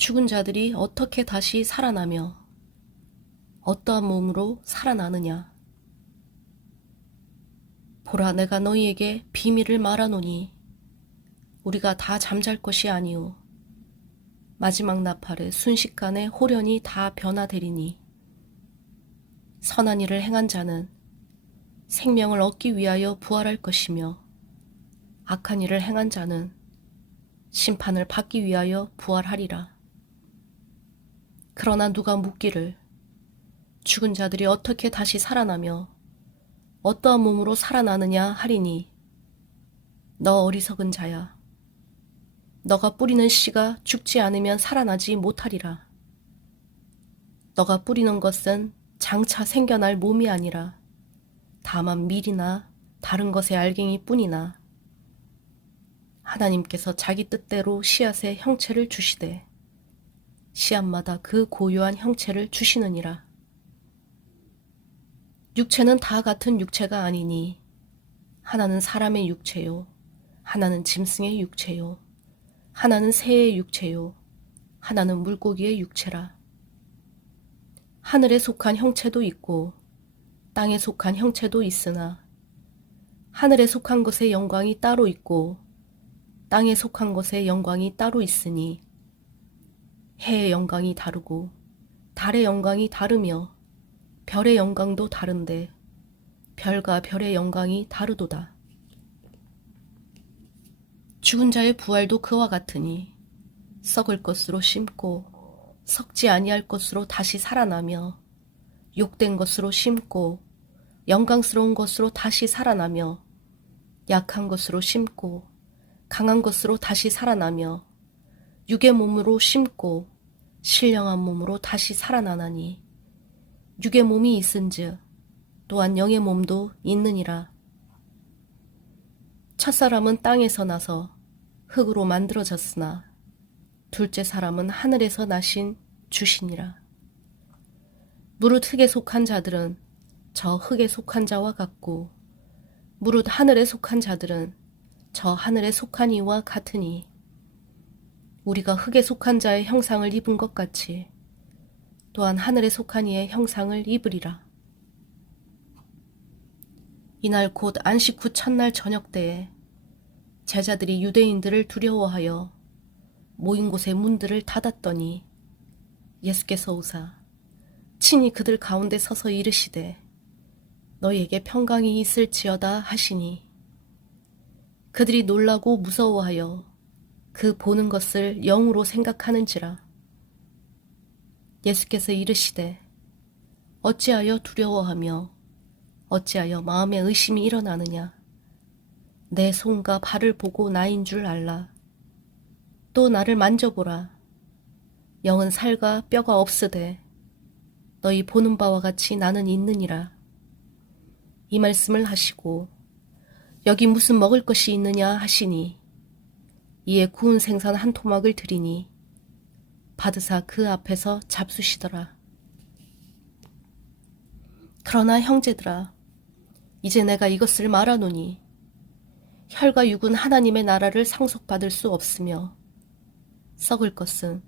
죽은 자들이 어떻게 다시 살아나며 어떠한 몸으로 살아나느냐. 보라, 내가 너희에게 비밀을 말하노니 우리가 다 잠잘 것이 아니오. 마지막 나팔에 순식간에 호련이 다 변화되리니 선한 일을 행한 자는 생명을 얻기 위하여 부활할 것이며 악한 일을 행한 자는 심판을 받기 위하여 부활하리라. 그러나 누가 묻기를 죽은 자들이 어떻게 다시 살아나며 어떠한 몸으로 살아나느냐 하리니 너 어리석은 자야. 너가 뿌리는 씨가 죽지 않으면 살아나지 못하리라. 너가 뿌리는 것은 장차 생겨날 몸이 아니라 다만 밀이나 다른 것의 알갱이 뿐이나 하나님께서 자기 뜻대로 씨앗의 형체를 주시되 씨앗마다 그 고유한 형체를 주시느니라. 육체는 다 같은 육체가 아니니 하나는 사람의 육체요 하나는 짐승의 육체요 하나는 새의 육체요 하나는 물고기의 육체라. 하늘에 속한 형체도 있고 땅에 속한 형체도 있으나 하늘에 속한 것의 영광이 따로 있고 땅에 속한 것의 영광이 따로 있으니 해의 영광이 다르고 달의 영광이 다르며 별의 영광도 다른데 별과 별의 영광이 다르도다. 죽은 자의 부활도 그와 같으니 썩을 것으로 심고 썩지 아니할 것으로 다시 살아나며 욕된 것으로 심고 영광스러운 것으로 다시 살아나며 약한 것으로 심고 강한 것으로 다시 살아나며 육의 몸으로 심고 신령한 몸으로 다시 살아나나니 육의 몸이 있은즉 또한 영의 몸도 있느니라. 첫 사람은 땅에서 나서 흙으로 만들어졌으나 둘째 사람은 하늘에서 나신 주시니라. 무릇 흙에 속한 자들은 저 흙에 속한 자와 같고 무릇 하늘에 속한 자들은 저 하늘에 속한 이와 같으니 우리가 흙에 속한 자의 형상을 입은 것 같이 또한 하늘에 속한 이의 형상을 입으리라. 이날 곧 안식 후 첫날 저녁 때에 제자들이 유대인들을 두려워하여 모인 곳의 문들을 닫았더니 예수께서 오사 친히 그들 가운데 서서 이르시되 너희에게 평강이 있을지어다 하시니 그들이 놀라고 무서워하여 그 보는 것을 영으로 생각하는지라. 예수께서 이르시되 어찌하여 두려워하며 어찌하여 마음에 의심이 일어나느냐? 내 손과 발을 보고 나인 줄 알라. 또 나를 만져보라. 영은 살과 뼈가 없으되 너희 보는 바와 같이 나는 있느니라. 이 말씀을 하시고 여기 무슨 먹을 것이 있느냐 하시니 이에 구운 생선 한 토막을 드리니 받으사 그 앞에서 잡수시더라. 그러나 형제들아 이제 내가 이것을 말하노니 혈과 육은 하나님의 나라를 상속받을 수 없으며 썩을 것은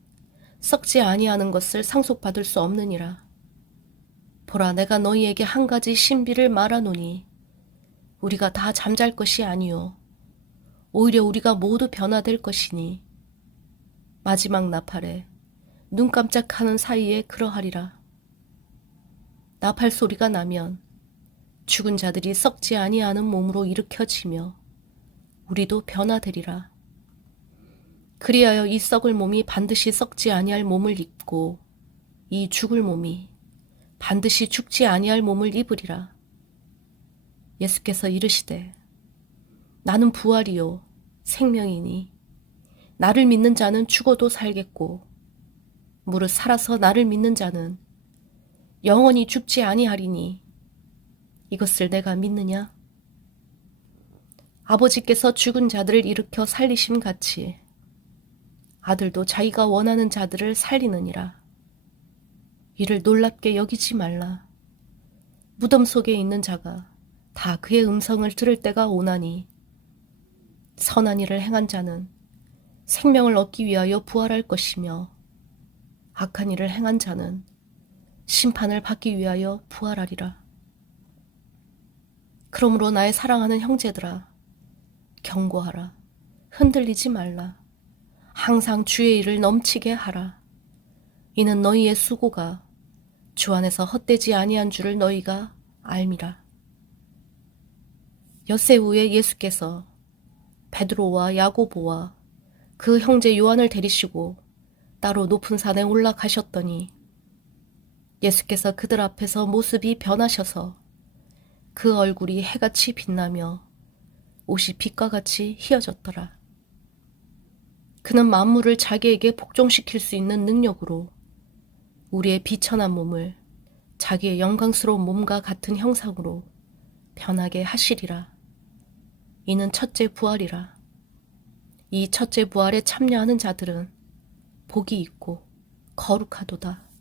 썩지 아니하는 것을 상속받을 수 없느니라. 보라 내가 너희에게 한 가지 신비를 말하노니 우리가 다 잠잘 것이 아니요 오히려 우리가 모두 변화될 것이니 마지막 나팔에 눈 깜짝하는 사이에 그러하리라. 나팔 소리가 나면 죽은 자들이 썩지 아니하는 몸으로 일으켜지며 우리도 변화되리라. 그리하여 이 썩을 몸이 반드시 썩지 아니할 몸을 입고 이 죽을 몸이 반드시 죽지 아니할 몸을 입으리라. 예수께서 이르시되 나는 부활이요 생명이니 나를 믿는 자는 죽어도 살겠고 무릇 살아서 나를 믿는 자는 영원히 죽지 아니하리니 이것을 내가 믿느냐? 아버지께서 죽은 자들을 일으켜 살리심 같이 아들도 자기가 원하는 자들을 살리느니라. 이를 놀랍게 여기지 말라. 무덤 속에 있는 자가 다 그의 음성을 들을 때가 오나니 선한 일을 행한 자는 생명을 얻기 위하여 부활할 것이며 악한 일을 행한 자는 심판을 받기 위하여 부활하리라. 그러므로 나의 사랑하는 형제들아, 경고하라. 흔들리지 말라. 항상 주의 일을 넘치게 하라. 이는 너희의 수고가 주 안에서 헛되지 아니한 줄을 너희가 알미라. 엿새 후에 예수께서 베드로와 야고보와 그 형제 요한을 데리시고 따로 높은 산에 올라가셨더니 예수께서 그들 앞에서 모습이 변하셔서 그 얼굴이 해같이 빛나며 옷이 빛과 같이 희어졌더라. 그는 만물을 자기에게 복종시킬 수 있는 능력으로 우리의 비천한 몸을 자기의 영광스러운 몸과 같은 형상으로 변하게 하시리라. 이는 첫째 부활이라. 이 첫째 부활에 참여하는 자들은 복이 있고 거룩하도다.